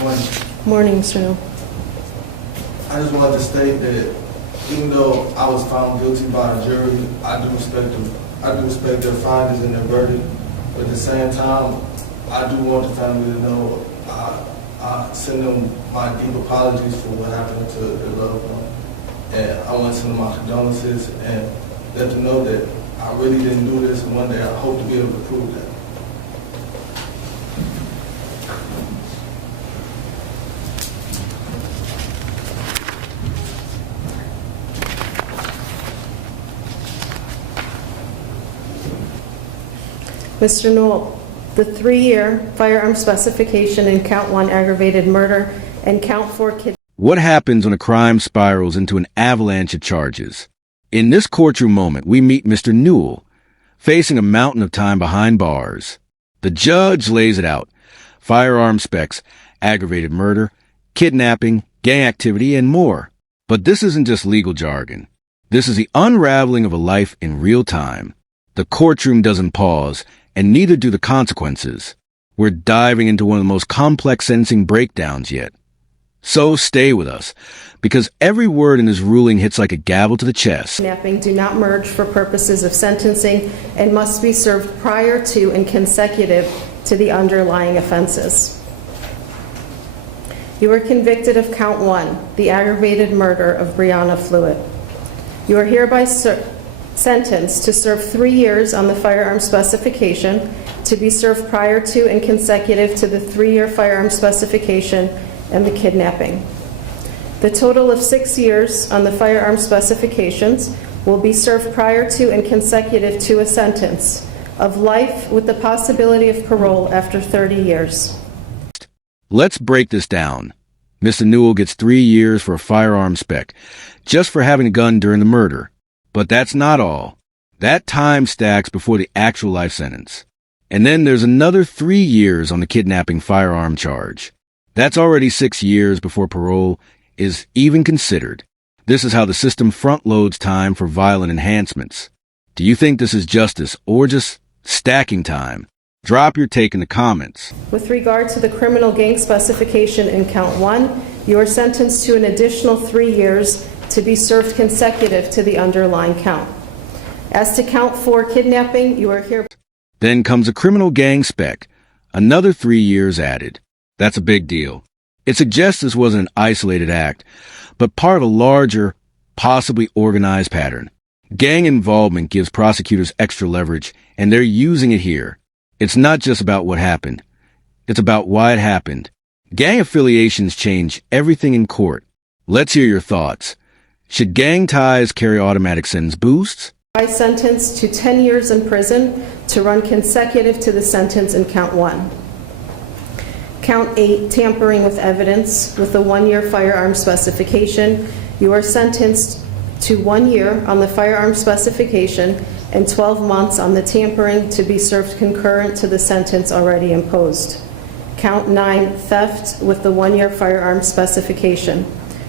Morning. Morning, Mr. Newell. I just wanted to state that even though I was found guilty by a jury, I do respect their findings and their verdict. But at the same time, I do want the family to know I send them my deep apologies for what happened to their loved one. And I want to send them my condolences and let them know that I really didn't do this, and one day I hope to be able to prove that. Mr. Newell, the 3-year firearm specification in Count 1 aggravated murder and Count 4 kidnapping. What happens when a crime spirals into an avalanche of charges? In this courtroom moment, we meet Mr. Newell, facing a mountain of time behind bars. The judge lays it out: firearm specs, aggravated murder, kidnapping, gang activity, and more. But this isn't just legal jargon. This is the unraveling of a life in real time. The courtroom doesn't pause, and neither do the consequences. We're diving into one of the most complex sentencing breakdowns yet. So stay with us, because every word in this ruling hits like a gavel to the chest. Kidnapping do not merge for purposes of sentencing and must be served prior to and consecutive to the underlying offenses. You were convicted of Count 1, the aggravated murder of Brianna Fluitt. You are hereby sentenced to serve 3 years on the firearm specification, to be served prior to and consecutive to the 3-year firearm specification and the kidnapping. The total of 6 years on the firearm specifications will be served prior to and consecutive to a sentence of life with the possibility of parole after 30 years. Let's break this down. Mr. Newell gets 3 years for a firearm spec, just for having a gun during the murder. But that's not all. That time stacks before the actual life sentence. And then there's another 3 years on the kidnapping firearm charge. That's already 6 years before parole is even considered. This is how the system front-loads time for violent enhancements. Do you think this is justice or just stacking time? Drop your take in the comments. With regard to the criminal gang specification in Count 1, you are sentenced to an additional 3 years to be served consecutive to the underlying count. As to Count 4 kidnapping, you are here. Then comes a criminal gang spec, another 3 years added. That's a big deal. It suggests this wasn't an isolated act, but part of a larger, possibly organized pattern. Gang involvement gives prosecutors extra leverage, and they're using it here. It's not just about what happened. It's about why it happened. Gang affiliations change everything in court. Let's hear your thoughts. Should gang ties carry automatic sentence boosts? I sentenced to 10 years in prison to run consecutive to the sentence in Count 1. Count 8, tampering with evidence with the 1-year firearm specification. You are sentenced to 1 year on the firearm specification and 12 months on the tampering, to be served concurrent to the sentence already imposed. Count 9, theft with the 1-year firearm specification.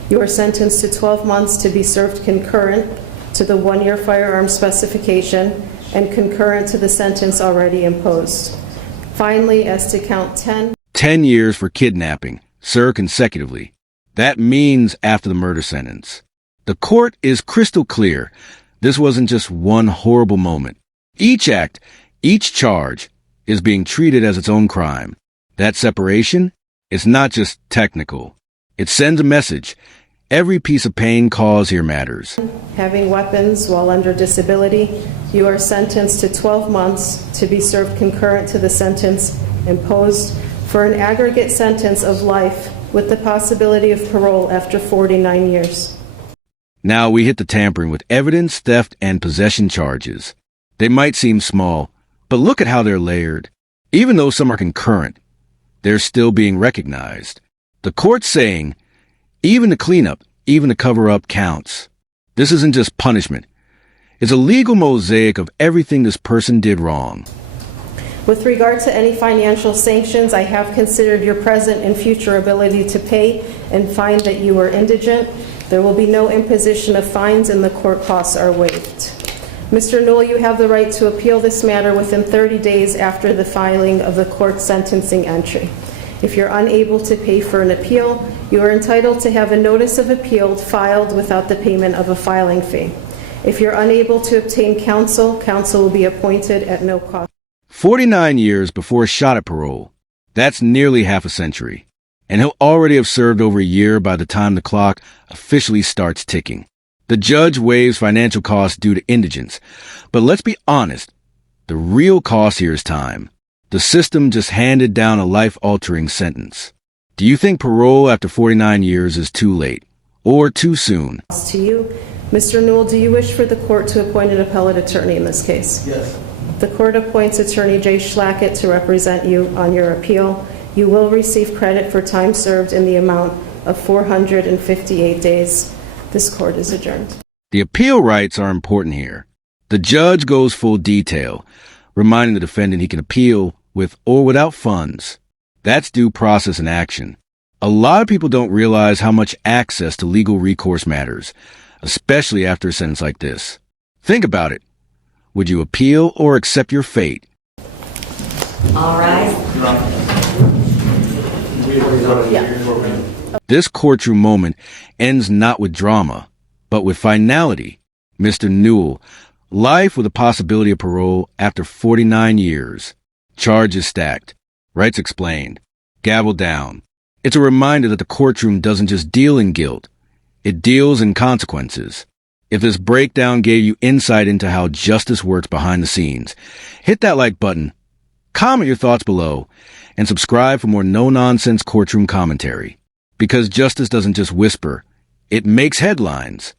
You are sentenced to 12 months to be served concurrent to the 1-year firearm specification and concurrent to the sentence already imposed. Finally, as to Count 10, 10 years for kidnapping, served consecutively. That means after the murder sentence. The court is crystal clear. This wasn't just one horrible moment. Each act, each charge, is being treated as its own crime. That separation is not just technical. It sends a message. Every piece of pain caused here matters. having weapons while under disability, you are sentenced to 12 months to be served concurrent to the sentence imposed for an aggregate sentence of life with the possibility of parole after 49 years. Now we hit the tampering with evidence, theft, and possession charges. They might seem small, but look at how they're layered. Even though some are concurrent, they're still being recognized. The court's saying, even the cleanup, even the cover-up counts. This isn't just punishment. It's a legal mosaic of everything this person did wrong. With regard to any financial sanctions, I have considered your present and future ability to pay and find that you are indigent. There will be no imposition of fines and the court costs are waived. Mr. Newell, you have the right to appeal this matter within 30 days after the filing of the court sentencing entry. If you're unable to pay for an appeal, you are entitled to have a notice of appeal filed without the payment of a filing fee. If you're unable to obtain counsel, counsel will be appointed at no cost. 49 years before a shot at parole. That's nearly half a century. And he'll already have served over a year by the time the clock officially starts ticking. The judge waives financial costs due to indigence. But let's be honest, the real cost here is time. The system just handed down a life-altering sentence. Do you think parole after 49 years is too late? Or too soon? To you, Mr. Newell, do you wish for the court to appoint an appellate attorney in this case? Yes. The court appoints Attorney Jay Schlackett to represent you on your appeal. You will receive credit for time served in the amount of 458 days. This court is adjourned. The appeal rights are important here. The judge goes full detail, reminding the defendant he can appeal with or without funds. That's due process in action. A lot of people don't realize how much access to legal recourse matters, especially after a sentence like this. Think about it. Would you appeal or accept your fate? All right. This courtroom moment ends not with drama, but with finality. Mr. Newell, life with a possibility of parole after 49 years. Charges stacked. Rights explained. Gavel down. It's a reminder that the courtroom doesn't just deal in guilt. It deals in consequences. If this breakdown gave you insight into how justice works behind the scenes, hit that like button, comment your thoughts below, and subscribe for more no-nonsense courtroom commentary. Because justice doesn't just whisper, it makes headlines.